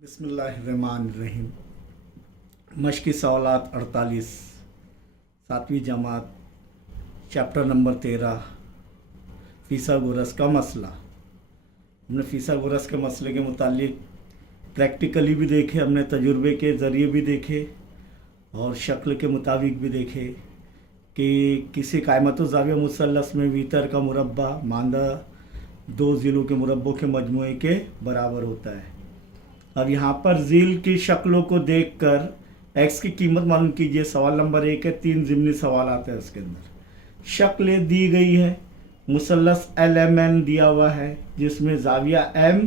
बिस्मिल्लाहिर्रहमानिर्रहीम। मश्की सवालात 48, 7वीं जमात, chapter number 13, फिसागोरस का मसला। हमने फिसागोरस के मसले के मुतालिक प्रैक्टिकली भी देखे, हमने तजुर्बे के ज़रिए भी देखे और शक्ल के मुताबिक भी देखे कि किसी कायमत ज़ाविया मुसल्लस में वीतर का मुरब्बा मांदा दो ज़ीलों के मुरब्बों के मजमूए के बराबर होता है। अब यहाँ पर ज़ील की शक्लों को देखकर एक्स की कीमत मालूम कीजिए। सवाल नंबर 1 है, 3 ज़िमनी सवाल आते हैं उसके अंदर। शक्ल दी गई है, मुसल्लस LMN दिया हुआ है जिसमें ज़ाविया M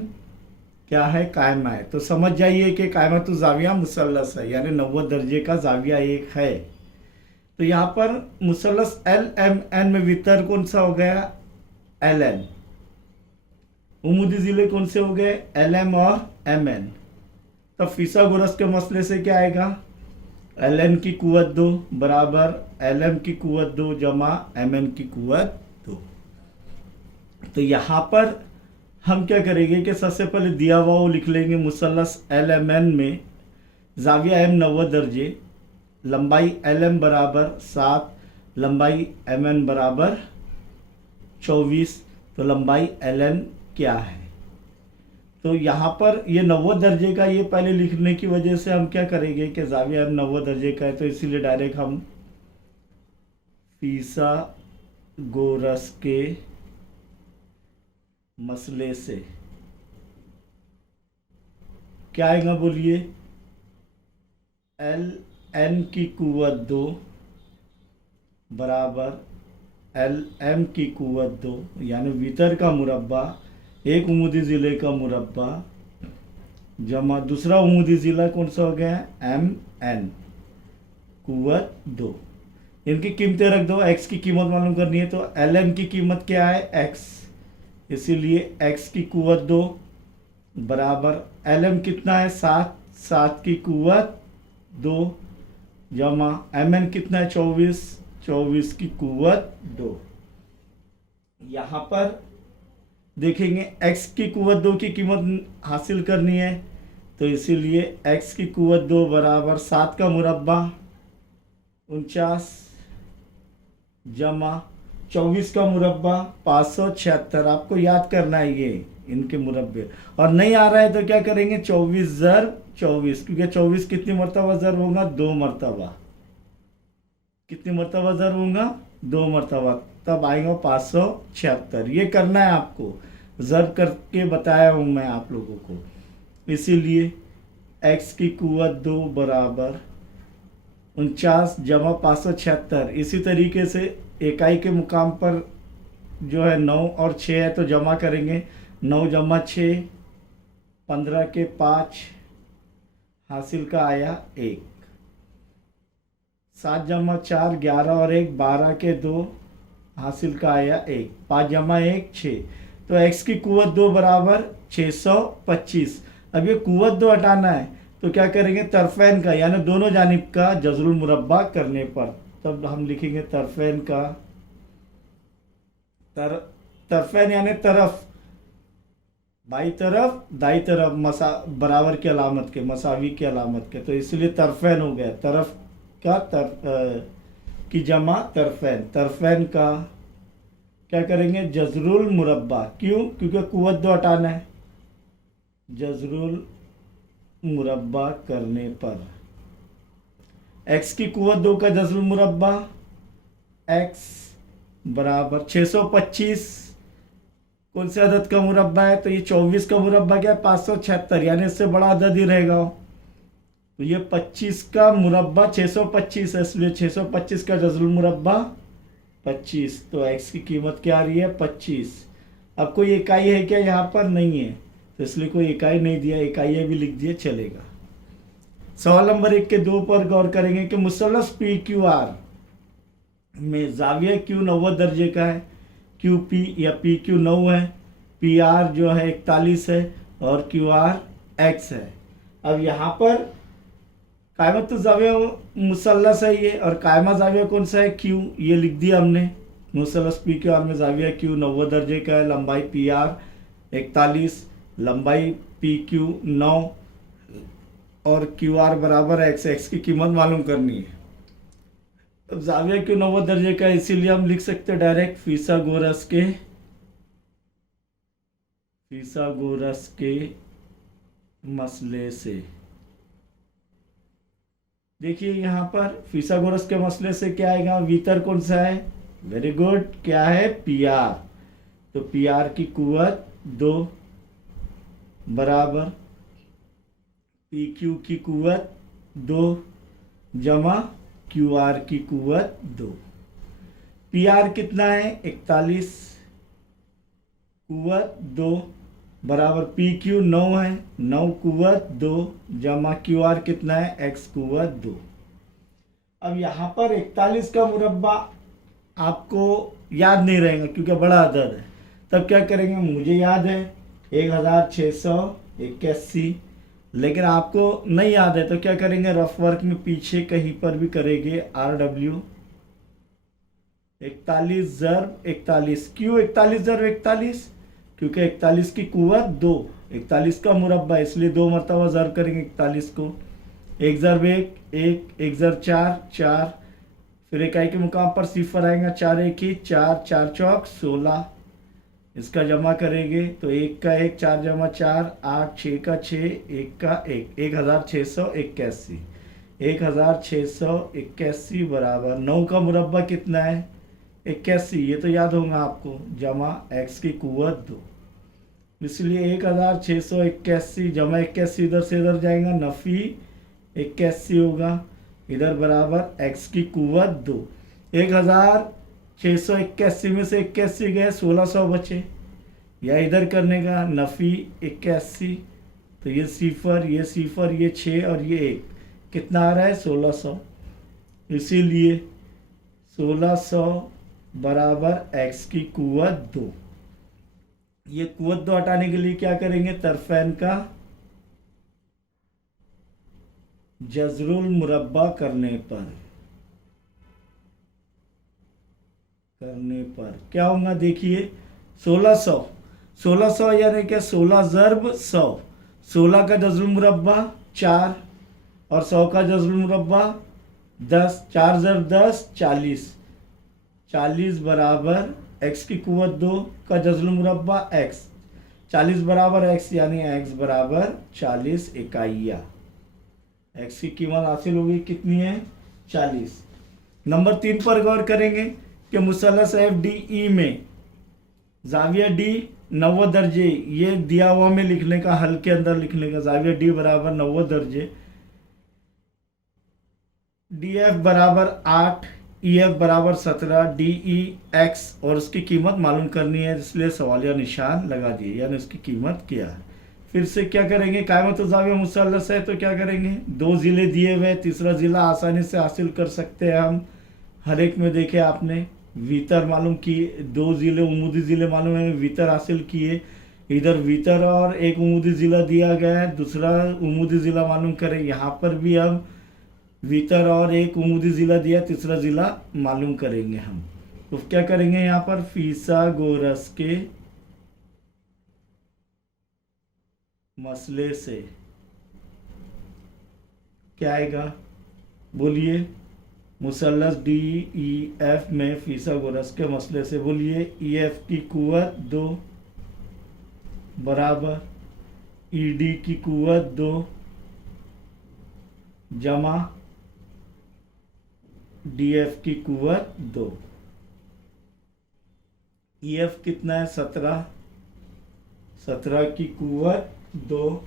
क्या है, कायमा है। तो समझ जाइए कि कायमत ज़ाविया मुसल्लस है, यानी 90 दर्जे का ज़ाविया एक है। तो यहाँ पर मुसल्लस LMN में वितर कौन सा हो गया, LN। उमूदी ज़िले कौन से हो गए, LM और MN। तब फिसागोरस के मसले से क्या आएगा, LN की कुव्वत 2 बराबर LM की कुव्वत 2 जमा MN की कुव्वत 2। तो यहाँ पर हम क्या करेंगे कि सबसे पहले दिया हुआ वो लिख लेंगे। मुसल्लस LMN में ज़ाविया M 90 दर्जे, लंबाई LM बराबर 7, लंबाई MN बराबर 24। तो लंबाई LN क्या है, तो यहाँ पर ये 90 दर्जे का ये पहले लिखने की वजह से हम क्या करेंगे कि ज़ाविया 90 दर्जे का है, तो इसीलिए डायरेक्ट हम फिसागोरस के मसले से क्या आएगा बोलिए, LN की कुव्वत 2 बराबर LM की कुव्वत 2, यानी वितर का मुरब्बा एक उमूदी ज़िले का मुरब्बा जमा दूसरा उमूदी ज़िला कौन सा हो गया, MN कुव्वत 2। इनकी कीमतें रख दो, x की कीमत मालूम करनी है। तो LN की कीमत क्या है, x, इसीलिए x की कुव्वत 2 बराबर LM कितना है, 7, 7 की कुव्वत 2 जमा MN कितना है, 24, 24 की कुव्वत 2। यहाँ पर देखेंगे x की कुव्वत 2 की कीमत हासिल करनी है, तो इसीलिए x की कुव्वत 2 बराबर 7 का मुरब्बा 49 जमा 24 का मुरब्बा 576। आपको याद करना है ये इनके मुरब्बे। और नहीं आ रहा है तो क्या करेंगे, 24 ज़र्ब 24, क्योंकि 24 कितनी मरतबा ज़र्ब होगा, 2 मरतबा। कितनी मरतबा ज़र्ब होगा, 2 मरतबा, तब आएगा 576। ये करना है आपको, ज़र्ब करके बताया हूँ मैं आप लोगों को। इसीलिए x की कुव्वत 2 बराबर 49 जमा 576। इसी तरीके से इकाई के मुकाम पर जो है 9 और 6 है, तो जमा करेंगे। 9 जमा 6 15 के 5 हासिल का आया 1। 7 जमा 4 11 और 1 12 के 2 हासिल का आया 1। 5 जमा 1 6। तो x की कुव्वत 2 बराबर 625। अब ये कुव्वत 2 हटाना है, तो क्या करेंगे, तरफैन का यानी दोनों जानिब का जज़रुल मुरब्बा करने पर तब हम लिखेंगे तरफैन का, तरफैन यानी तरफ, बाई तरफ दाई तरफ बराबर की अलामत के, मसावी की अलामत के, तो इसलिए तरफैन हो गया। तरफ का की जमा तरफैन। तरफैन का क्या करेंगे, जज़रुल मुरब्बा। क्यों, क्योंकि कुव्वत 2 हटाना है। जज़रुल मुरब्बा करने पर x की कुव्वत 2 का जज़रुल मुरब्बा x बराबर 625 कौन से अदद का मुरब्बा है, तो ये 24 का मुरब्बा क्या है, 576, यानी इससे बड़ा अदद ही रहेगा। तो ये 25 का मुरब्बा 625 है, इसलिए 625 का जज़रुल मुरब्बा 25। तो x की कीमत क्या आ रही है, 25। अब कोई इकाई है क्या, यहाँ पर नहीं है, तो इसलिए कोई इकाई नहीं दिया, इकाई भी लिख दिए चलेगा। सवाल नंबर 1 के 2 पर गौर करेंगे कि मुसल्लस PQR में ज़ाविया Q 90 दर्जे का है, QP या PQ 9 है, PR जो है 41 है और QR X है। अब यहाँ पर कायमत ज़ाविया मुसल्लस है ये, और कायमा ज़ाविया कौन सा है, Q, ये लिख दिया हमने। मुसल्लस PQR में ज़ाविया Q 90 दर्जे का है, लंबाई PR 41, लंबाई PQ 9, और क्यू आर बराबर एक्स, एक्स की कीमत मालूम करनी है। अब जाविया क्यों 90 दर्जे का, इसीलिए हम लिख सकते हैं डायरेक्ट फिसागोरस के मसले से। देखिए यहाँ पर फिसागोरस के मसले से क्या आएगा, भीतर कौन सा है, वेरी गुड, क्या है, पी आर। तो पी आर की कुवत 2 बराबर पी क्यू की कुवत 2 जमा क्यू आर की कुवत 2। पी आर कितना है 41, कुवत 2 बराबर पी क्यू 9 है, 9 कुवत 2 जमा क्यू आर कितना है, एक्स कुवत 2। अब यहाँ पर 41 का मुरब्बा आपको याद नहीं रहेगा क्योंकि बड़ा अदद है। तब क्या करेंगे, मुझे याद है 1681, लेकिन आपको नहीं याद है तो क्या करेंगे, रफ वर्क में पीछे कहीं पर भी करेंगे RW 41 ज़र्ब 41। क्यों 41 ज़र्ब 41, क्योंकि 41 की कुवत 2, 41 का मुरब्बा इसलिए 2 मरतबा ज़र्ब करेंगे 41 को। 1 ज़र्ब 1 1, 1 ज़र्ब 4 4, फिर इकाई के मुकाम पर सिफर आएगा, 4 1 ही 4, 4 चौक 16। इसका जमा करेंगे तो 1 का 1, 4 जमा 4 8, 6 का 6, 1 का 1, 1681। 1681 बराबर 9 का मुरब्बा कितना है 81, ये तो याद होगा आपको, जमा एक्स की कुवत 2। इसलिए 1681 जमा 81 इधर से इधर जाएगा, नफ़ी 81 होगा, इधर बराबर एक्स की कुवत 2। 1681 में से 81 गए, 1600 बचे, या इधर करने का नफ़ी 81, तो ये सिफर ये 6 और ये 1, कितना आ रहा है 1600। इसीलिए 1600 बराबर एक्स की कुवत 2। ये कुवत 2 हटाने के लिए क्या करेंगे, तरफैन का जजरुल मुरब्बा करने पर क्या होगा, देखिए 1600 यानी क्या, 16 ज़र्ब 100, 16 का जजरुल मुरब्बा 4 और 100 का जजरुल मुरब्बा 10, 4 ज़र्ब 10 40, 40 बराबर एक्स की कुवत 2 का जजरुल मुरब्बा एक्स, 40 बराबर एक्स यानी एक्स बराबर 40 इकाइयाँ। एक्स की कीमत हासिल होगी कितनी है 40। नंबर 3 पर गौर करेंगे कि मुसल्लस FDE में जाविया D 90 दर्जे, ये दिया हुआ में लिखने का, हल के अंदर लिखने का, जाविया D बराबर 90 दर्जे, DF बराबर 8, EF बराबर 17, DE X और उसकी कीमत मालूम करनी है, इसलिए सवालिया निशान लगा दिए, यानी उसकी कीमत क्या है। फिर से क्या करेंगे, कायमत जाविया मुसल्लस है तो क्या करेंगे, 2 ज़िले दिए हुए, तीसरा ज़िला आसानी से हासिल कर सकते हैं हम। हर एक में देखे आपने वीतर मालूम किए, 2 ज़िले उमूदी ज़िले मालूम है, वीतर हासिल किए, इधर वीतर और एक उमूदी ज़िला दिया गया है, दूसरा उमूदी ज़िला मालूम करें। यहाँ पर भी हम वीतर और एक उमूदी ज़िला दिया, तीसरा ज़िला मालूम करेंगे हम। तो क्या करेंगे, यहाँ पर फिसागोरस के मसले से क्या आएगा, बोलिए, मुसल्लस DEF में फिसागोरस के मसले से बोलिए, EF की कुवत 2 बराबर ED की कुवत 2 जमा DF की कुवत 2। EF कितना है 17, 17 की कुवत 2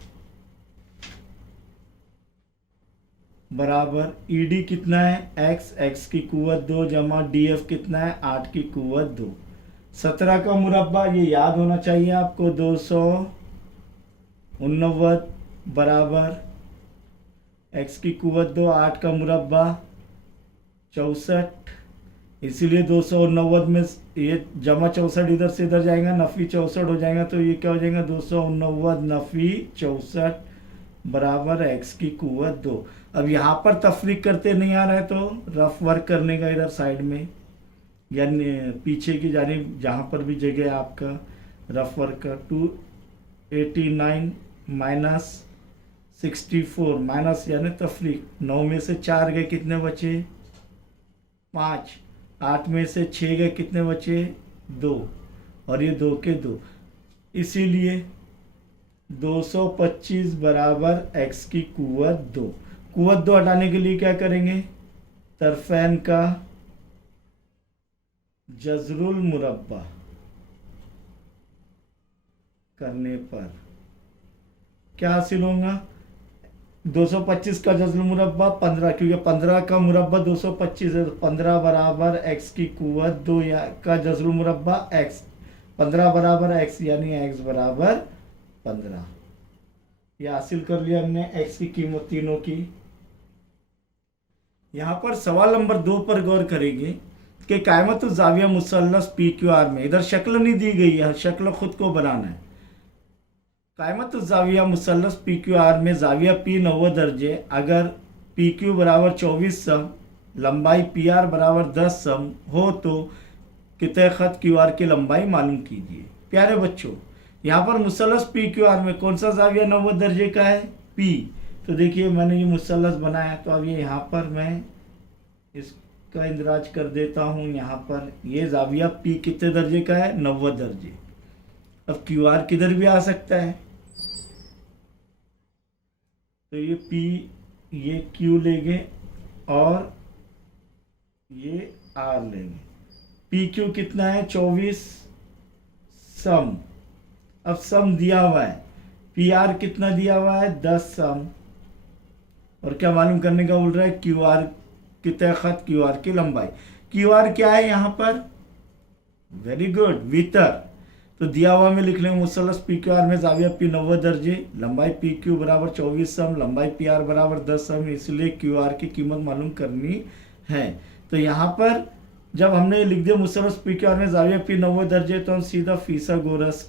बराबर ED कितना है x, x की कुवत 2 जमा DF कितना है 8 की कुवत 2। 17 का मुरब्बा ये याद होना चाहिए आपको, 289 बराबर x की कुवत 2, 8 का मुरब्बा 64, इसीलिए 289 में ये जमा 64 इधर से इधर जाएगा, नफ़ी 64 हो जाएगा, तो ये क्या हो जाएगा 289 नफ़ी 64 बराबर x की कुवत 2। अब यहाँ पर तफरीक करते नहीं आ रहा है तो रफ वर्क करने का इधर साइड में, यानी पीछे की जानिब जहाँ पर भी जगह आपका रफ वर्क का, 289 माइनस 64 माइनस यानी तफरीक, 9 में से 4 गए कितने बचे 5, 8 में से 6 गए कितने बचे 2, और ये 2 के 2, इसीलिए 225 बराबर x की कुव्वत 2। कुव्वत 2 हटाने के लिए क्या करेंगे, तरफैन का जज़रुल मुरब्बा करने पर क्या हासिल होगा, 225 का जज़रुल मुरब्बा 15, क्योंकि 15 का मुरब्बा 225 है, तो 15 बराबर x की कुव्वत 2 या का जज़रुल मुरब्बा x, 15 बराबर x यानी x बराबर 15। ये हासिल कर लिया हमने x की कीमत तीनों की। यहाँ पर सवाल नंबर 2 पर गौर करेंगे कि कायमत ज़ाविया मुसल्लस PQR में, इधर शक्ल नहीं दी गई है, शक्ल खुद को बनाना है। कायमत ज़ाविया मुसल्लस PQR में ज़ाविया P 90 दर्जे, अगर PQ बराबर 24 सम, लंबाई PR बराबर 10 सम हो तो कितने ख़त QR की लंबाई मालूम कीजिए। प्यारे बच्चों, यहाँ पर मुसल्लस PQR में कौन सा ज़ाविया 90 दर्जे का है, P। तो देखिए मैंने ये मुसल्लस बनाया, तो अब ये यहाँ पर मैं इसका इंदराज कर देता हूँ। यहाँ पर ये ज़ाविया P कितने दर्जे का है, 90 दर्जे। अब QR किधर भी आ सकता है, तो ये P, ये Q लेंगे और ये R लेंगे। PQ कितना है 24 सम। अब सम दिया हुआ है, PR कितना दिया हुआ है 10 सम, और क्या मालूम करने का बोल रहा है, QR कितने ख़त, QR की लंबाई। QR क्या है यहाँ पर, वेरी गुड, वितर। तो दिया हुआ में लिख लेंगे मुसल्लस PQR में ज़ाविया P 90 दर्जे, लंबाई PQ बराबर 24 सम, लंबाई PR बराबर 10 सम, इसलिए QR की कीमत मालूम करनी है। तो यहाँ पर जब हमने लिख दिया मुसल्लस PQR में ज़ाविया P 90 दर्जे, तो हम सीधा फिसागोरस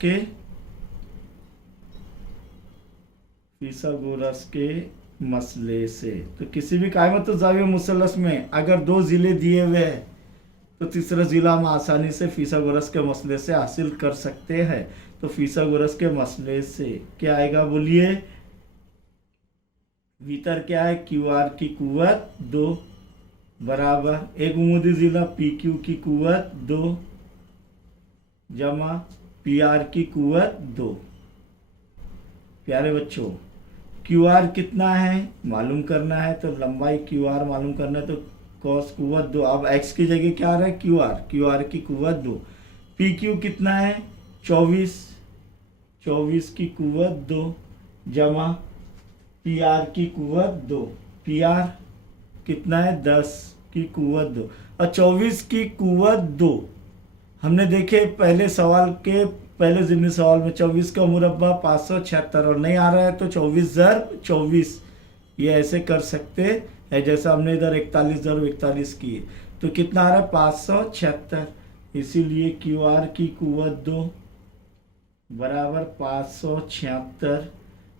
के मसले से, तो किसी भी कायमत ज़ाविया मुसल्लस में अगर 2 ज़िले दिए हुए हैं तो तीसरा ज़िला हम आसानी से फिसागोरस के मसले से हासिल कर सकते हैं। तो फिसागोरस के मसले से क्या आएगा बोलिए, भीतर क्या है, QR की कुव्वत 2 बराबर एक उमूदी ज़िला PQ की कुव्वत 2 जमा PR की कुव्वत 2। प्यारे बच्चों, QR कितना है मालूम करना है, तो लंबाई QR मालूम करना है, तो cos कुव्वत 2। अब x की जगह क्या आ रहा है, QR की कुव्वत 2। PQ कितना है 24 की कुव्वत 2 जमा PR की कुव्वत 2। PR कितना है 10 की कुव्वत 2, और 24 की कुव्वत 2 हमने देखे पहले सवाल के पहले ज़िम्नी सवाल में 24 का मुरब्बा 576, और नहीं आ रहा है तो 24 ज़रब 24, ये ऐसे कर सकते हैं जैसा हमने इधर 41 ज़रब 41 किए। तो कितना आ रहा है 576, इसीलिए QR की कुव्वत 2 बराबर 576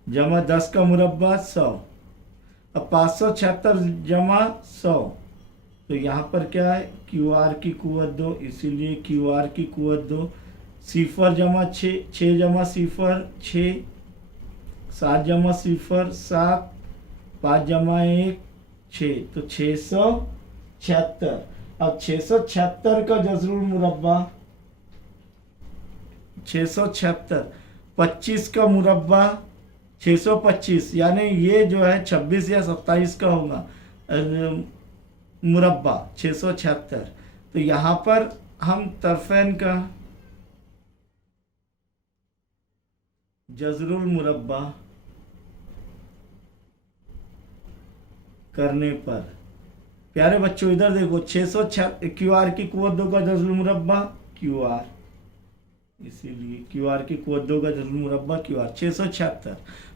जमा 10 का मुरब्बा 100। अब 576 जमा 100, तो यहाँ पर क्या है QR की कुव्वत 2, इसीलिए QR की कुव्वत 2, 0 जमा 6, 6 जमा 0 6, 7 जमा 0 7, 5 जमा 1 6, तो 676। अब 676 का जज़रुल मुरब्बा 676, 25 का मुरब्बा 625, यानी ये जो है 26 या 27 का होगा मुरब्बा 676। तो यहाँ पर हम तरफैन का जज़रुल मुरब्बा करने पर, प्यारे बच्चों इधर देखो 606 QR की कुव्वत 2 का जज़रुल मुरब्बा QR, इसीलिए QR की कुव्वत 2 का जज़रुल मुरब्बा QR 676।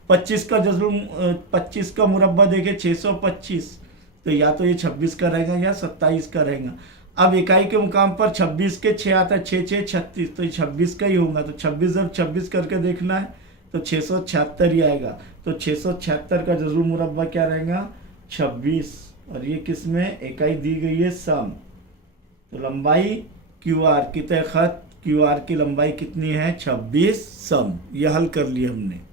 25 का जज़रुल 25 का मुरब्बा देखे 625, तो या तो ये 26 का रहेगा या 27 का रहेगा। अब इकाई के मुकाम पर 26 के 6 आता है, 6 6 36, तो ये 26 का ही होगा। तो 26 जब 26 करके देखना है तो 676 ही आएगा। तो 676 का जज़रुल मुरब्बा क्या रहेगा 26, और ये किस में इकाई दी गई है सम। तो लंबाई QR कितने ख़त, QR की लंबाई कितनी है 26 सम। ये हल कर लिया हमने।